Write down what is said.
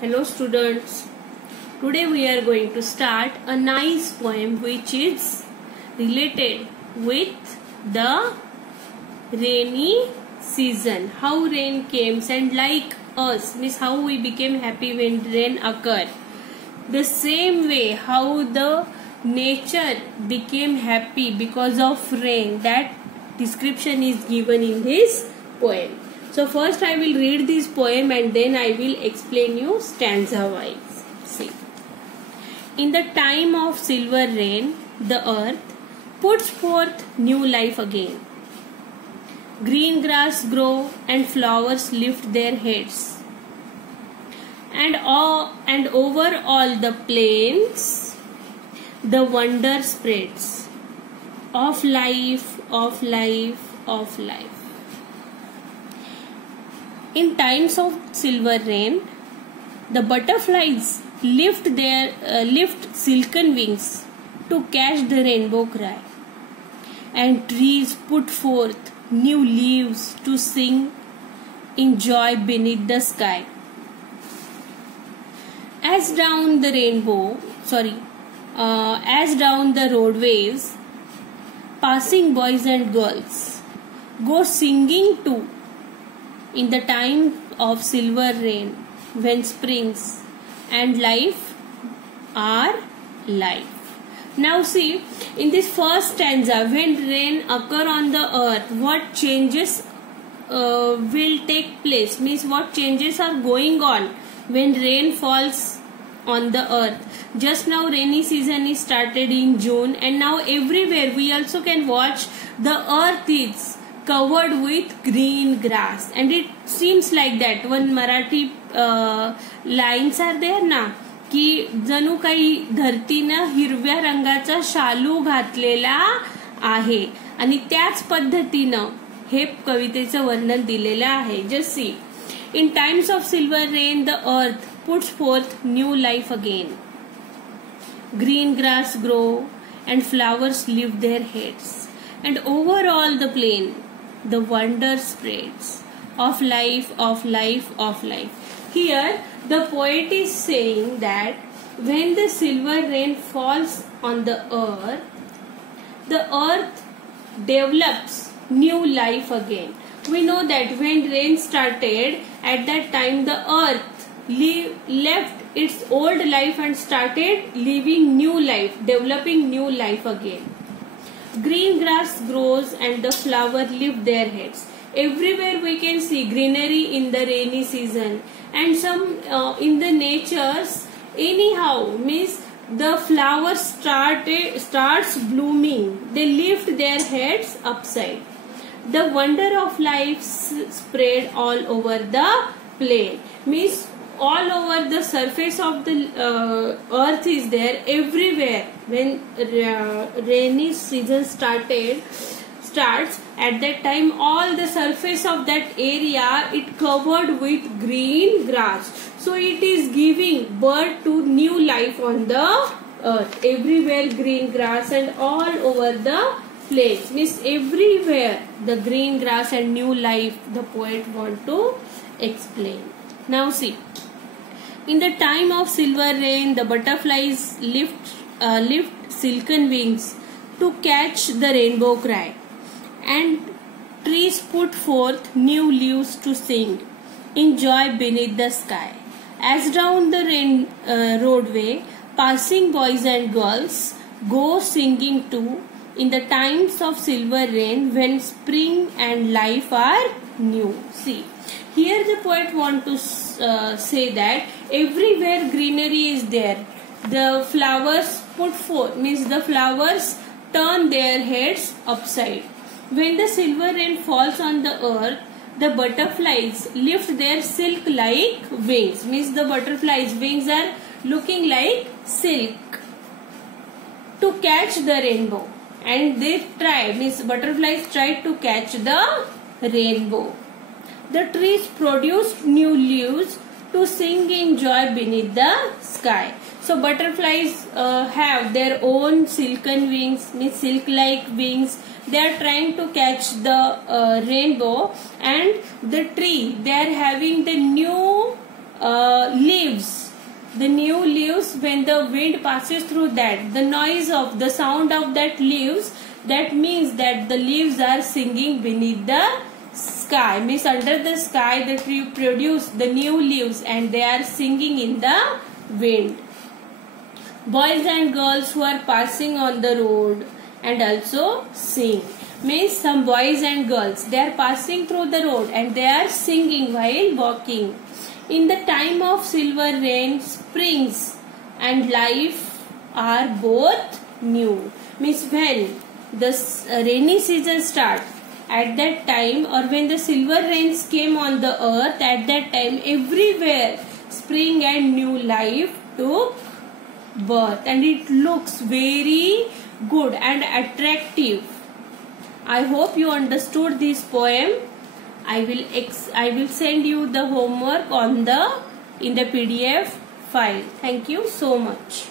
Hello students, today we are going to start a nice poem which is related with the rainy season. How rain came and like us, means how we became happy when rain occurred. The same way how the nature became happy because of rain, that description is given in this poem. So first I will read this poem and then I will explain you stanza wise. See. In the time of silver rain, the earth puts forth new life again. Green grass grow and flowers lift their heads. And over all the plains, the wonder spreads of life, of life, of life. In times of silver rain, the butterflies lift silken wings to catch the rainbow cry, and trees put forth new leaves to sing in joy beneath the sky. As down the roadways, passing boys and girls go singing too. In the time of silver rain, when springs and life are life. Now see, in this first stanza, when rain occur on the earth, what changes will take place? Means what changes are going on when rain falls on the earth. Just now rainy season is started in June, and now everywhere we also can watch the earth is covered with green grass, and it seems like that. One Marathi lines are there ना, की जणू काही धरतीनं हिरव्या रंगाचा शालू घातलेला आहे, आणि त्याच पद्धतीनं हे कवितेचं वर्णन दिलेलं आहे. Just see, in times of silver rain, the earth puts forth new life again. Green grass grow and flowers lift their heads, and over all the plain the wonder spreads of life, of life, of life. Here the poet is saying that when the silver rain falls on the earth develops new life again. We know that when rain started, at that time the earth left its old life and started living new life, developing new life again. Green grass grows and the flower lift their heads. Everywhere we can see greenery in the rainy season, and some in the natures anyhow, means the flowers starts blooming. They lift their heads upside. The wonder of life spread all over the plain, means all over the surface of the earth is there everywhere. When rainy season starts, at that time all the surface of that area it covered with green grass, so it is giving birth to new life on the earth. Everywhere green grass and all over the place, means everywhere the green grass and new life the poet want to explain. Now see, in the time of silver rain, the butterflies lift silken wings to catch the rainbow cry, and trees put forth new leaves to sing in joy beneath the sky. As down the roadway, passing boys and girls go singing too, in the times of silver rain, when spring and life are new. See, here the poet want to say that everywhere greenery is there. The flowers put forth, means the flowers turn their heads upside. When the silver rain falls on the earth, the butterflies lift their silk-like wings, means the butterflies' wings are looking like silk, to catch the rainbow, and they try, means butterflies try to catch the rainbow. The trees produce new leaves to sing in joy beneath the sky. So butterflies have their own silken wings, means silk-like wings. They are trying to catch the rainbow, and the tree, they are having the new leaves, the new leaves, when the wind passes through that, the noise of the sound of that leaves, that means that the leaves are singing beneath the sky. Means under the sky the tree produce the new leaves and they are singing in the wind. Boys and girls who are passing on the road and also sing. Means some boys and girls, they are passing through the road and they are singing while walking. In the time of silver rain, springs and life are both new. Means when the rainy season starts, at that time, or when the silver rains came on the earth, at that time everywhere spring and new life took birth, and it looks very good and attractive. I hope you understood this poem. I will send you the homework in the PDF file. Thank you so much.